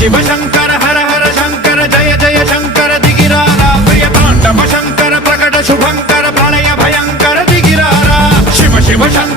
शिव शंकर हर हर शंकर जय जय शंकर दिगिरारा प्रिय तांडव शंकर प्रकट शुभंकर प्रलय भयंकर दिगिरारा शिव शिव शंकर